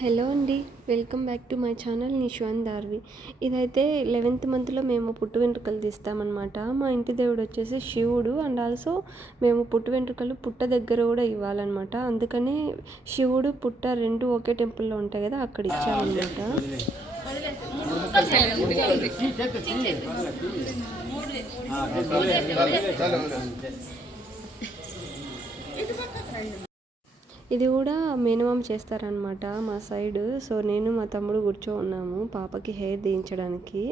Hello అండి welcome back to my channel Nishwan Darvi ఇదైతే eleventh మంత్లో మేము పుట్టు వెంట్రుకలు తీస్తామన్నమాట. మా ఇంటి దేవుడు వచ్చేసి శివుడు అండ్ ఆల్సో మేము పుట్టు వెంట్రుకలు పుట్ట దగ్గర కూడా ఇవ్వాలన్నమాట. అందుకని శివుడు పుట్ట రెండు ఒకే టెంపుల్లో ఉంటాయి కదా అక్కడ ఇచ్చామన్నమాట. ఇది కూడా మినిమం చేస్తారనమాట మా సైడ్. సో నేను మా తమ్ముడు కూర్చో ఉన్నాము పాపకి హెయిర్ తీయించడానికి.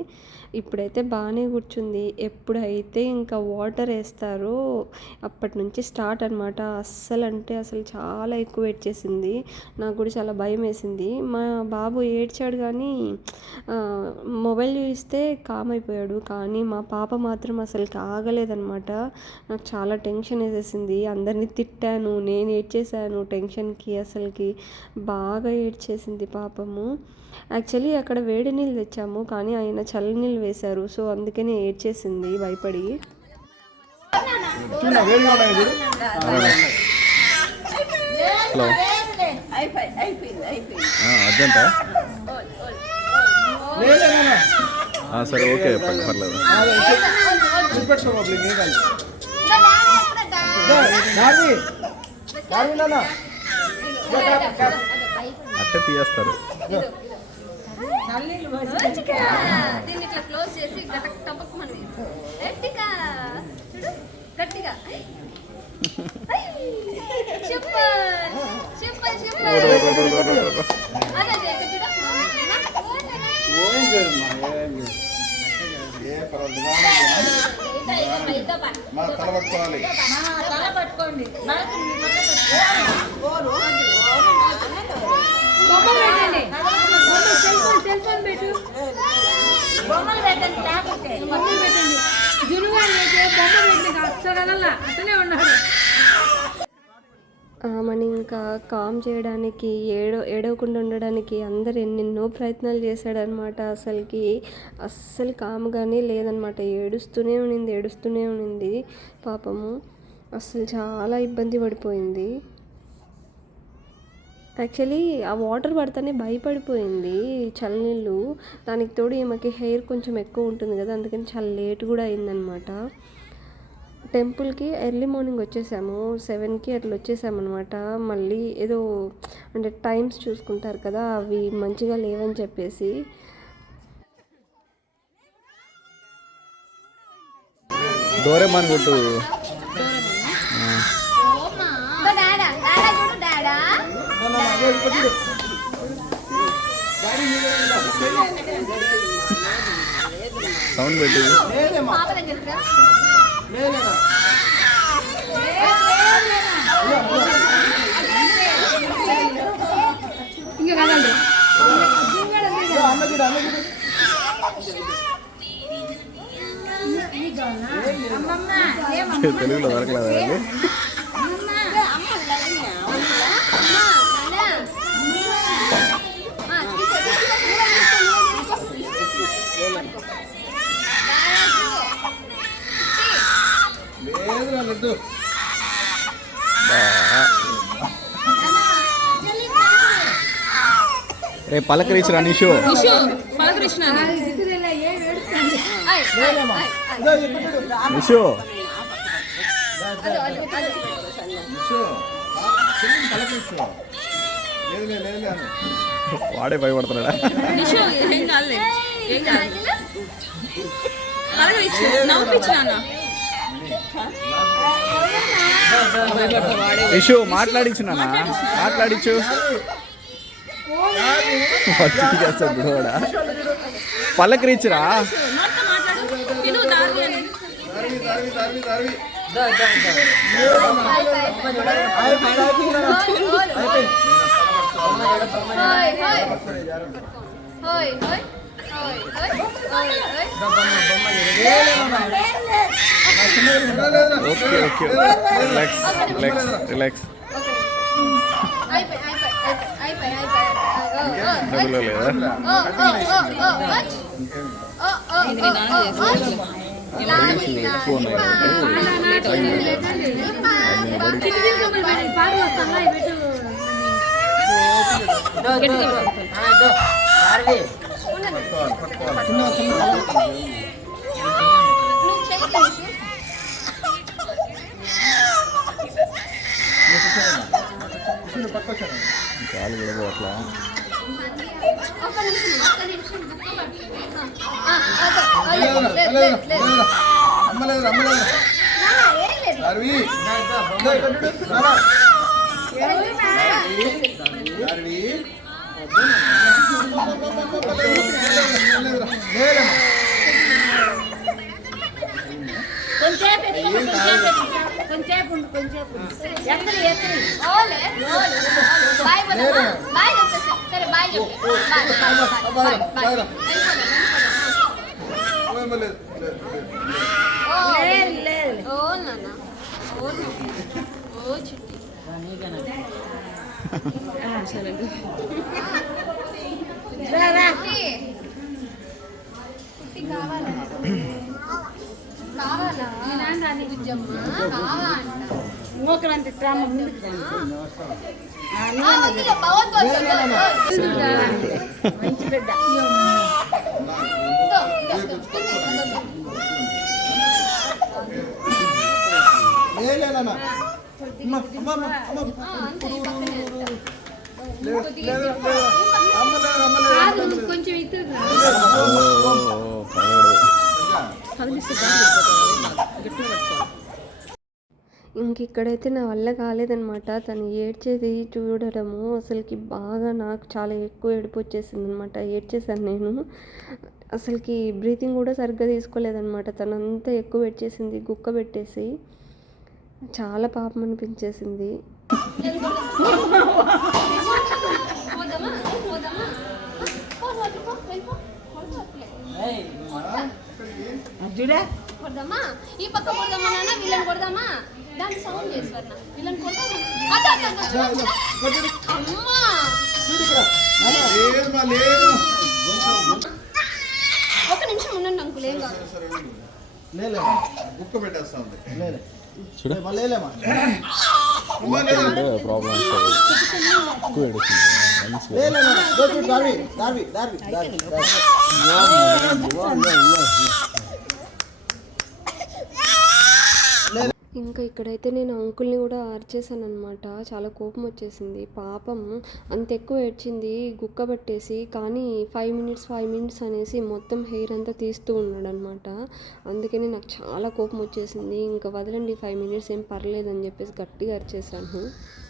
ఇప్పుడైతే బాగానే కూర్చుంది. ఎప్పుడైతే ఇంకా వాటర్ వేస్తారో అప్పటి నుంచి స్టార్ట్ అనమాట అస్సలు అంటే అసలు చాలా ఎక్కువ ఏడ్చేసింది నాకు కూడా చాలా భయం వేసింది. మా బాబు ఏడ్చాడు కానీ మొబైల్ చూస్తే కామ్ అయిపోయాడు. కానీ మా పాప మాత్రం అసలు ఆగలేదనమాట నాకు చాలా టెన్షన్ వేసేసింది. అందరినీ తిట్టాను నేను ఏడ్చేసాను టెన్షన్కి అసలుకి బాగా ఏడ్చేసింది పాపము. యాక్చువల్లీ అక్కడ వేడి నీళ్ళు తెచ్చాము కానీ ఆయన చల్ల నీళ్ళు వేశారు. సో అందుకనే ఏడ్చేసింది భయపడి. హలో. అర్జెంటా? సరే ఓకే చెప్పండి పర్లేదు. అట్టే తీయేస్తారు. దీన్ని ఇట్లా క్లోజ్ చేసి గటక్ టపక్మని గట్టిగా చూడు గట్టిగా సూపర్ సూపర్ సూపర్ అదే అదే ఇక్కడ మా తల పట్టుకోవాలి బొమ్మలు పెట్టండి లేకపోతే. బొమ్మలు పెట్టండి అయితే పెట్టిన ఇంకా కామ్ చేయడానికి ఏడో ఏడవకుండా ఉండడానికి అందరు ఎన్నెన్నో ప్రయత్నాలు చేశాడనమాట అసలుకి అస్సలు కామ్గానే లేదనమాట ఏడుస్తూనే ఉన్నింది ఏడుస్తూనే ఉన్నింది పాపము అస్సలు చాలా ఇబ్బంది పడిపోయింది. యాక్చువల్లీ ఆ వాటర్ పడితేనే భయపడిపోయింది చల్లనీళ్ళు దానికి తోడు ఈమెకి హెయిర్ కొంచెం ఎక్కువ ఉంటుంది కదా అందుకని చాలా లేట్ కూడా అయిందనమాట టెంపుల్కి ఎర్లీ మార్నింగ్ వచ్చేసాము. సెవెన్కి అట్లా వచ్చేసామన్నమాట. మళ్ళీ ఏదో అంటే టైమ్స్ చూసుకుంటారు కదా అవి మంచిగా లేవని చెప్పేసి. డోరేమాన్ కొట్టు డాడా డాడా చూడు డాడా సౌండ్ పెట్టి. ఇంకా కదండి తెలుగులో దొరకలేదు అది పలకరించు. లేదులే లేదులే అను. వాడే భయపడుతున్నాడా ఏయ్, నాయనా. నిషు మాట్లాడించు నాన్న మాట్లాడించు వచ్చి చేస్తాడు కూడా పలకరించరా దారివి, దారివి, దారివి, దారివి. హోయ్, హోయ్. హోయ్, హోయ్. హోయ్, హోయ్. హోయ్, హోయ్. Okay okay relax relax relax అయిపోయి, అయిపోయి, అయిపోయి, అయిపోయి, అయిపోయి. ఓ, ఓ, ఓ. డబ్బులో లేదా చాలు విడబోట్లా ఒక్క నిమిషం ఒక్క నిమిషం బుక్ పట్టు. ఆ, ఆ, అదో, అదో. లేదురా, లేదు, లేదురా, లేదు, లేదు. లేదురా. అమ్మ లేదురా, అమ్మ లేదురా. నాన్న, ఏం లేదు. దార్వి. ఇదో ఇక్కడ చూడు. రారా. దార్వి. లేదురా. లేదమ్మా. కొంచెంసేపు ఎత్తు, కొంచెంసేపు ఎత్తు. కొంచెంసేపు ఉండు, కొంచెంసేపు ఉండు. ఎత్తలు, ఎత్తలు. ఓలే, ఓలే. బాయ్ పోదామా? బాయ్ చెప్పేసి. సరే, బాయ్ చెప్పు. Bye, bye, bye, bye, bye. బాయ్రా. వెళ్ళిపోదాం, వెళ్ళిపోదాం. అమ్మ లేదు, లేదు, లేదు. ఓ, లేదు, లేదు. ఓ నాన్న ఓ నాన్న. ఓ చిట్టి రా, రా. కుట్టి కుట్టి కావాలా? కావాలా? బుజ్జమ్మ కావాలా అంట ఇంకొకరంత డ్రామా ముందుకు. మంచి బిడ్డ. ఇదో, ఇదో, ఇదో, ఇదో. ఇంక ఇక్కడైతే నా వల్ల కాలేదనమాట తను ఏడ్చేది చూడడము అసలుకి బాగా నాకు చాలా ఎక్కువ ఏడుపు వచ్చేసింది అనమాట ఏడ్చేసాను నేను. అసలుకి బ్రీతింగ్ కూడా సరిగ్గా తీసుకోలేదనమాట తను అంతా ఎక్కువ ఏడ్చేసింది గుక్క పెట్టేసి. చాలా పాపం అనిపించేసింది. ఈ పక్క కొడదామా నాన్న? వీళ్ళని కొడదామా? దాన్ని సౌండ్ చేసి వర్ణ వీళ్ళని. ఒక నిమిషం ఉండండి అంకుల్ ఏం కాదు. గుక్క పెట్టేస్తా ఉంది. చూడు. లేలేమా. ప్రాబ్లం ఎక్కువ ఏడుస్తుంది మంచి లేలే, నాన్న. ఇదో చూడు, దార్వి, దార్వి, దార్వి, దార్వి, దార్వి. ఇంకా ఇక్కడైతే నేను అంకుల్ని కూడా అరిచేసాను అనమాట చాలా కోపం వచ్చేసింది. పాపం అంత ఎక్కువ ఏడ్చింది గుక్క పట్టేసి కానీ ఫైవ్ మినిట్స్ ఫైవ్ మినిట్స్ అనేసి మొత్తం హెయిర్ అంతా తీస్తూ ఉన్నాడు అనమాట అందుకని నాకు చాలా కోపం వచ్చేసింది. ఇంకా వదలండి ఫైవ్ మినిట్స్ ఏం పర్లేదని చెప్పేసి గట్టిగా అరిచేసాను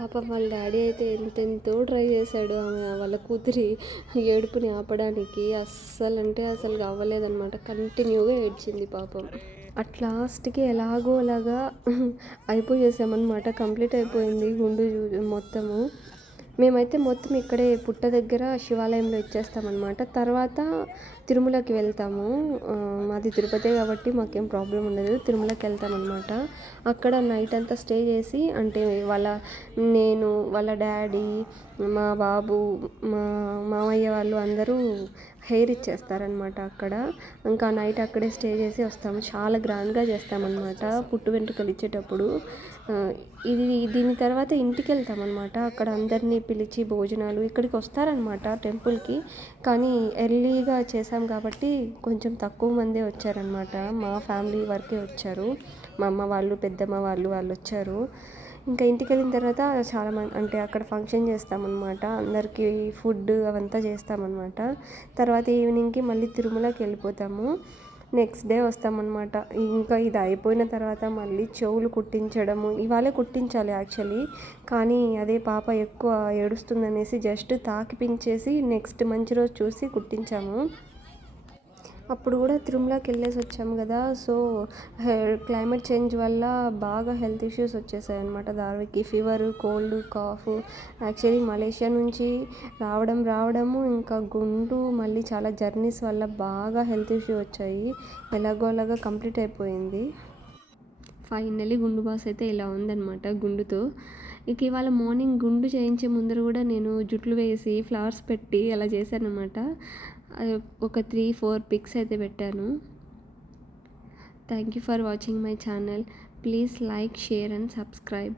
పాపం వాళ్ళ డాడీ అయితే ఎంతెంతో ట్రై చేశాడు ఆమె వాళ్ళ కూతురి ఏడుపుని ఆపడానికి. అస్సలు అంటే అసలు అవ్వలేదన్నమాట కంటిన్యూగా ఏడ్చింది పాపం. అట్ లాస్ట్కి ఎలాగో అలాగా అయిపోయేసామన్నమాట. కంప్లీట్ అయిపోయింది గుండు మొత్తము. మేమైతే మొత్తం ఇక్కడే పుట్ట దగ్గర శివాలయంలో ఇచ్చేస్తామన్నమాట. తర్వాత తిరుమలకి వెళ్తాము. మాది తిరుపతి కాబట్టి మాకేం ప్రాబ్లం ఉండదు. తిరుమలకి వెళ్తామన్నమాట అక్కడ నైట్ అంతా స్టే చేసి అంటే వాళ్ళ నేను వాళ్ళ డాడీ మా బాబు మా మామయ్య వాళ్ళు అందరూ హెయిర్ ఇచ్చేస్తారనమాట అక్కడ. ఇంకా నైట్ అక్కడే స్టే చేసి వస్తాము. చాలా గ్రాండ్గా చేస్తామన్నమాట పుట్టు వెంట్రుకలు ఇచ్చేటప్పుడు. ఇది దీని తర్వాత ఇంటికి వెళ్తామన్నమాట అక్కడ అందరినీ పిలిచి భోజనాలు ఇక్కడికి వస్తారనమాట టెంపుల్కి. కానీ ఎర్లీగా చేసాం కాబట్టి కొంచెం తక్కువ మందే వచ్చారనమాట మా ఫ్యామిలీ వరకే వచ్చారు. మా అమ్మ వాళ్ళు పెద్దమ్మ వాళ్ళు వాళ్ళు వచ్చారు. ఇంకా ఇంటికి వెళ్ళిన తర్వాత చాలా మంది అంటే అక్కడ ఫంక్షన్ చేస్తామన్నమాట. అందరికీ ఫుడ్ అవంతా చేస్తామన్నమాట. తర్వాత ఈవినింగ్కి మళ్ళీ తిరుమలకి వెళ్ళిపోతాము. నెక్స్ట్ డే వస్తామన్నమాట. ఇంకా ఇది అయిపోయిన తర్వాత మళ్ళీ చెవులు కుట్టించడము ఇవాళే కుట్టించాలి యాక్చువల్లీ. కానీ అదే పాప ఎక్కువ ఏడుస్తుందనేసి జస్ట్ తాకిపించేసి నెక్స్ట్ మంచి రోజు చూసి కుట్టించాము. అప్పుడు కూడా తిరుమలకి వెళ్ళేసి వచ్చాము కదా. సో క్లైమేట్ చేంజ్ వల్ల బాగా హెల్త్ ఇష్యూస్ వచ్చేసాయి అనమాట దారికి fever cold cough actually Malaysia నుంచి రావడం రావడము ఇంకా గుండు మళ్ళీ చాలా జర్నీస్ వల్ల బాగా హెల్త్ ఇష్యూ వచ్చాయి. ఎలాగోలాగా కంప్లీట్ అయిపోయింది. ఫైనలీ గుండు బాస్ అయితే ఇలా ఉందన్నమాట గుండుతో. ఇక ఇవాళ మార్నింగ్ గుండు చేయించే ముందర కూడా నేను జుట్లు వేసి ఫ్లవర్స్ పెట్టి అలా చేశానమాట ఒక త్రీ ఫోర్ పిక్స్ అయితే పెట్టాను. Thank you for watching my channel please like share and subscribe